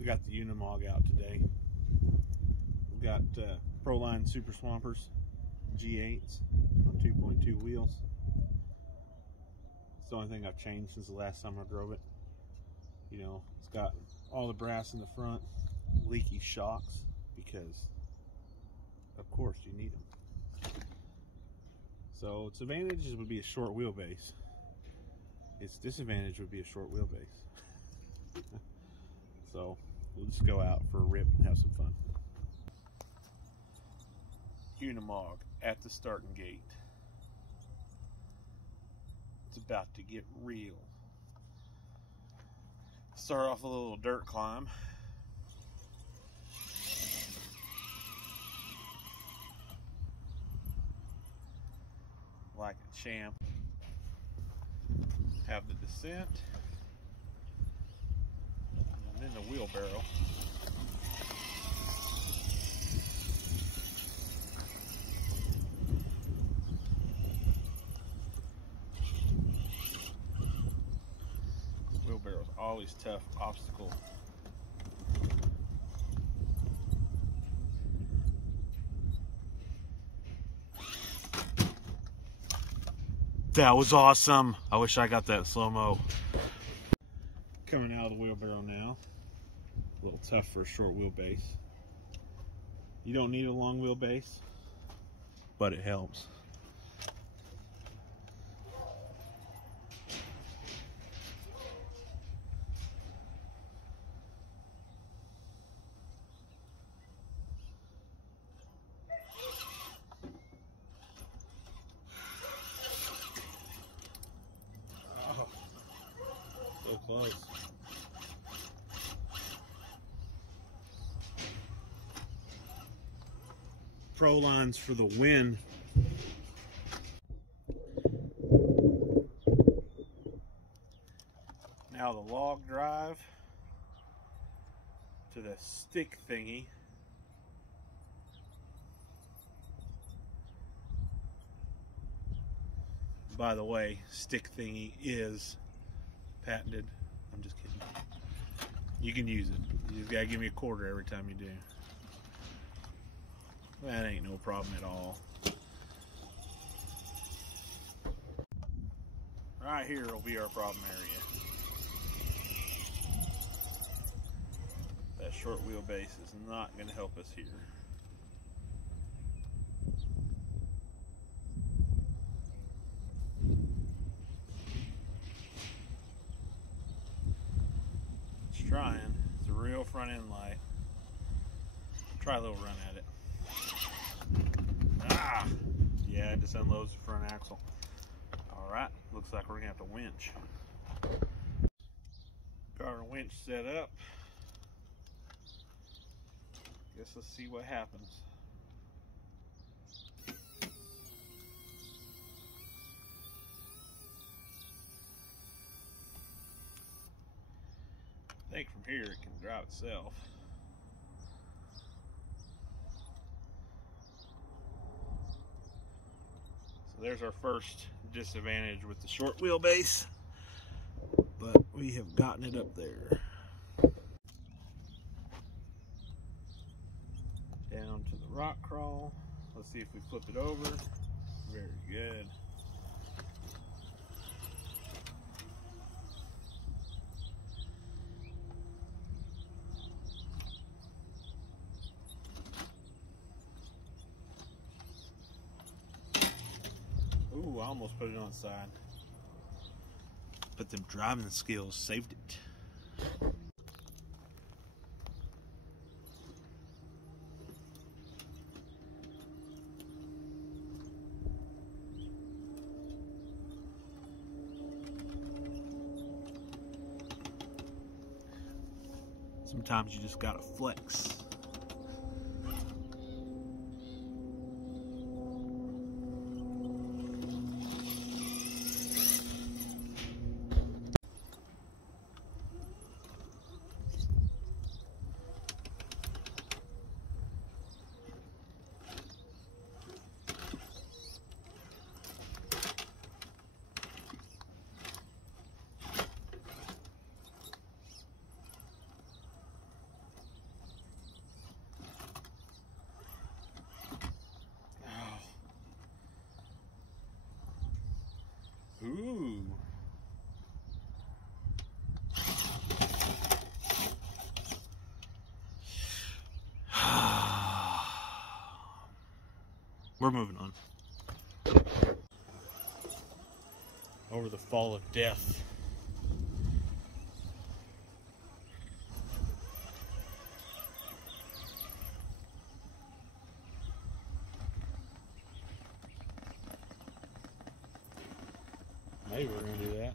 We got the Unimog out today. We got Proline Super Swampers G8s on 2.2 wheels. It's the only thing I've changed since the last time I drove it. You know, it's got all the brass in the front, leaky shocks, because of course you need them. So its advantages would be a short wheelbase. Its disadvantage would be a short wheelbase. So we'll just go out for a rip and have some fun. Unimog at the starting gate. It's about to get real. Start off a little dirt climb. Like a champ. Have the descent. And then the wheelbarrow. Wheelbarrow's always tough obstacle. That was awesome. I wish I got that slow-mo. Coming out of the wheelbarrow now. A little tough for a short wheelbase. You don't need a long wheelbase, but it helps. Oh, so close. Prolines for the win. Now the log drive to the stick thingy. By the way, stick thingy is patented. I'm just kidding. You can use it. You just gotta give me a quarter every time you do. That ain't no problem at all. Right here will be our problem area. That short wheelbase is not going to help us here. It's trying. It's a real front end light. Try a little run at it. Ah! Yeah, it just unloads the front axle. Alright, looks like we're going to have to winch. Got our winch set up. Guess let's see what happens. I think from here it can drive itself. There's our first disadvantage with the short wheelbase, but we have gotten it up there. Down to the rock crawl. Let's see if we flip it over. Very good. Ooh, I almost put it on the side. But them driving skills saved it. Sometimes you just gotta flex. we're moving on. Over the fall of death. Maybe we're gonna do that.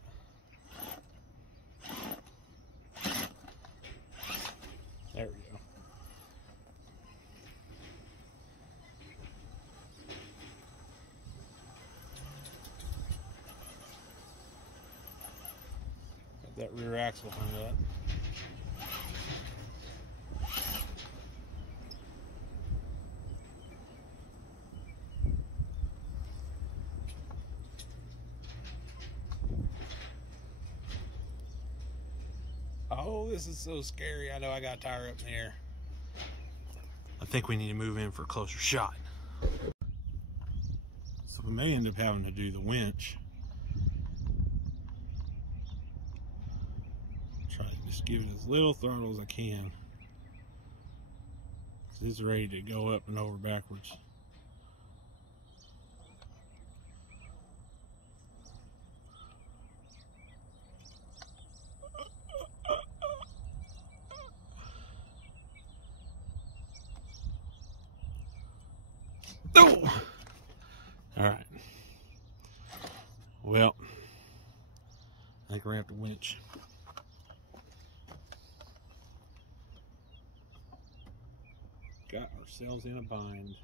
There we go. Got that rear axle hung up. Oh, this is so scary. I know I got a tire up in the air. I think we need to move in for a closer shot. So we may end up having to do the winch. Try to just give it as little throttle as I can. It's ready to go up and over backwards. Oh! All right. Well, I think we're gonna have to winch. Got ourselves in a bind.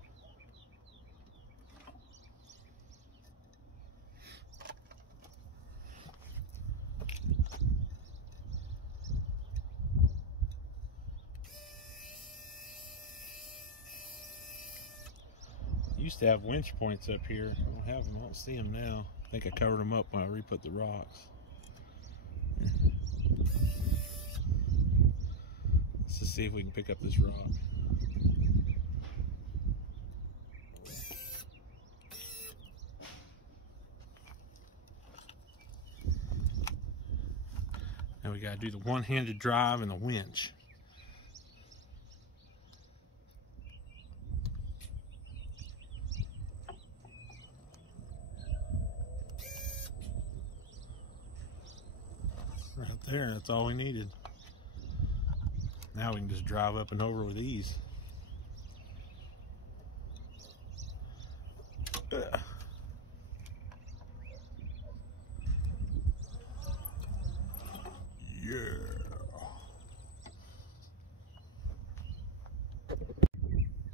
Used to have winch points up here. I don't have them. I don't see them now. I think I covered them up when I re-put the rocks. Let's just see if we can pick up this rock. Now we gotta do the one-handed drive and the winch. Right there, that's all we needed. Now we can just drive up and over with ease. Ugh. Yeah.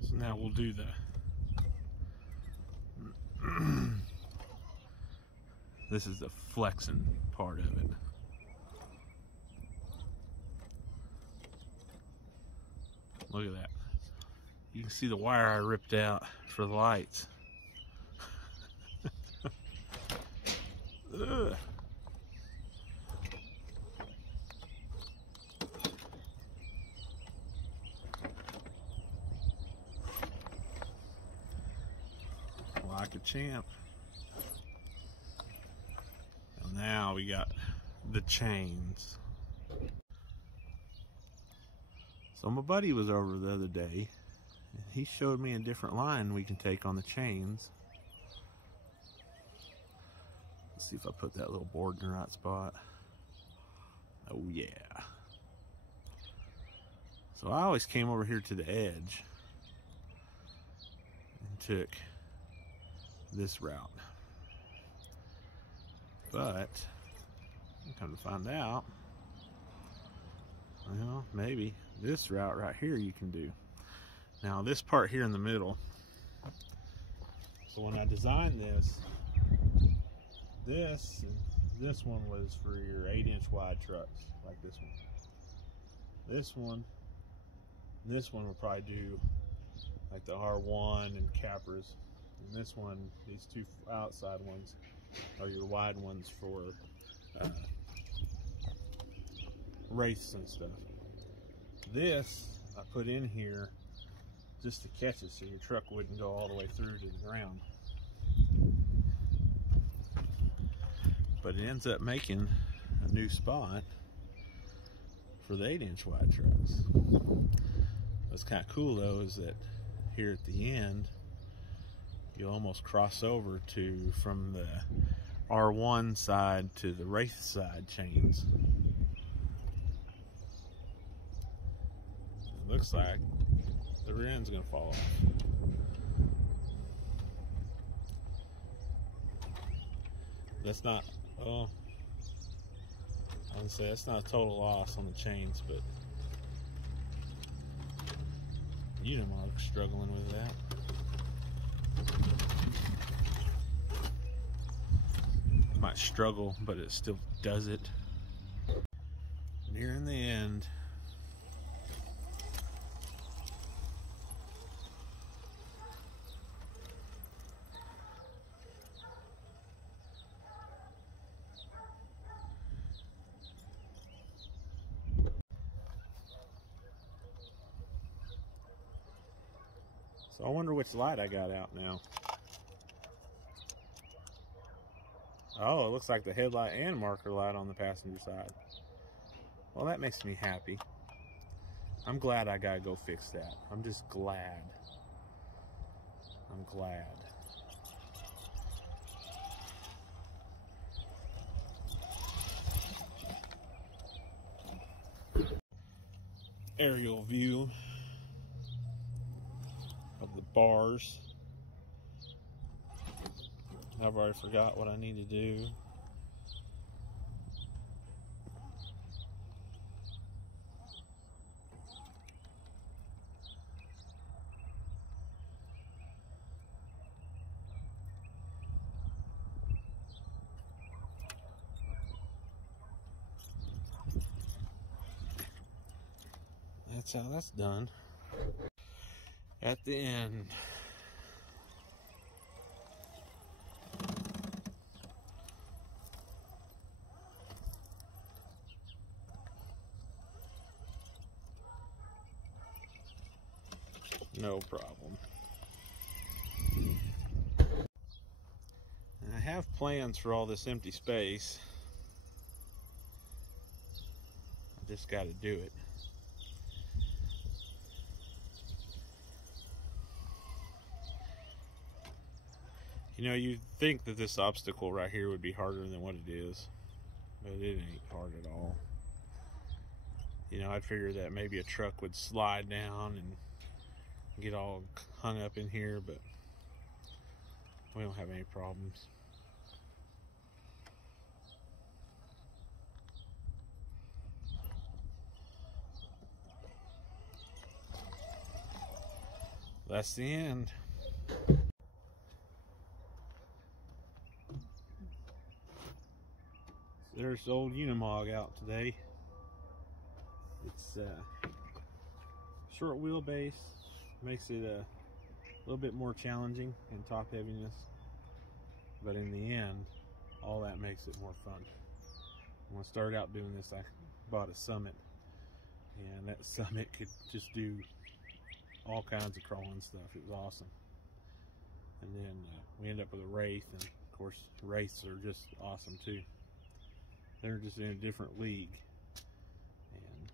So now we'll do the this is the flexing part of it. Look at that. You can see the wire I ripped out for the lights. Ugh. Like a champ. And now we got the chains. So my buddy was over the other day, and he showed me a different line we can take on the chains. Let's see if I put that little board in the right spot. Oh yeah. So I always came over here to the edge and took this route. But come to find out, well, maybe this route right here you can do. Now this part here in the middle, so when I designed this and this one was for your 8-inch wide trucks, like this one. This one will probably do like the R1 and Capras, and this one, these two outside ones are your wide ones for wraiths and stuff. This I put in here just to catch it so your truck wouldn't go all the way through to the ground. But it ends up making a new spot for the 8-inch wide trucks. What's kind of cool though is that here at the end, you'll almost cross over to from the R1 side to the Wraith side chains. It looks like the rear end's gonna fall off. That's not, oh, I would say that's not a total loss on the chains, but unimog's struggling with that. It might struggle, but it still does it. Nearing the end. So I wonder which light I got out now. Oh, it looks like the headlight and marker light on the passenger side. Well, that makes me happy. I'm glad I gotta go fix that. I'm just glad. I'm glad. Aerial view of the bars. I've already forgot what I need to do. That's how that's done. At the end. No problem. And I have plans for all this empty space. I just got to do it. You know, you'd think that this obstacle right here would be harder than what it is, but it ain't hard at all. You know, I'd figure that maybe a truck would slide down and get all hung up in here, but we don't have any problems. That's the end. There's old Unimog out today. It's short wheelbase, makes it a little bit more challenging in top heaviness, but in the end, all that makes it more fun. When I started out doing this, I bought a Summit, and that Summit could just do all kinds of crawling stuff. It was awesome. And then we ended up with a Wraith, and of course Wraiths are just awesome too. They're just in a different league, and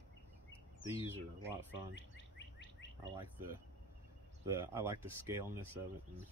these are a lot of fun. I like the scaleness of it, and